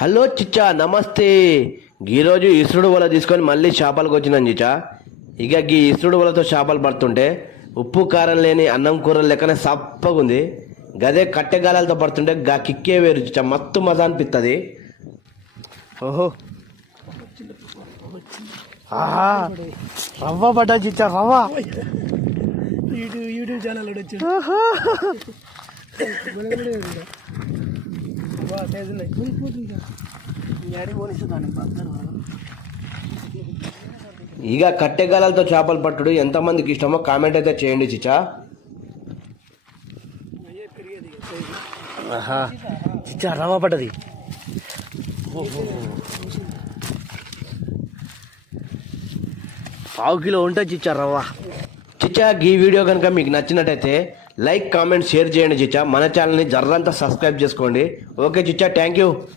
Hello చిచ్చా, నమస్తే. ఈరోజు ఇసురుడు వల తీసుకొని మళ్ళీ చేపలకు వచ్చినాం చిచ్చా. ఇక ఈ ఇసురుడు వలతో చేపలు పడుతుంటే ఉప్పు కారం లేని అన్నం కూరలు లెక్కనే సప్పగుంది. గదే కట్టెగాలాలతో పడుతుంటే గా కిక్కే వేరు చిచ్చా, మస్తు మజా అనిపిస్తుంది. ఓహో, ఆహా రవ్వ పడ్డా చిచ్చా, రవ్వ యూట్యూబ్ ఛానల్ వచ్చాడు. ఇక కట్టెగాలాలతో చేపలు పట్టుడు ఎంతమందికి ఇష్టమో కామెంట్ అయితే చేయండి చిచ్చా. ఆహా చిచ్చా, రవ్వ పడ్డది. పావు కిలో ఉంటుంది చిచ్చా రవ్వ. చిచ్చా, ఈ వీడియో కనుక మీకు నచ్చినట్టయితే లైక్, కామెంట్, షేర్ చేయండి చిచ్చా. మన ఛానల్ని జర్రంతా సబ్స్క్రైబ్ చేసుకోండి. ఓకే చిచ్చా, థ్యాంక్ యూ.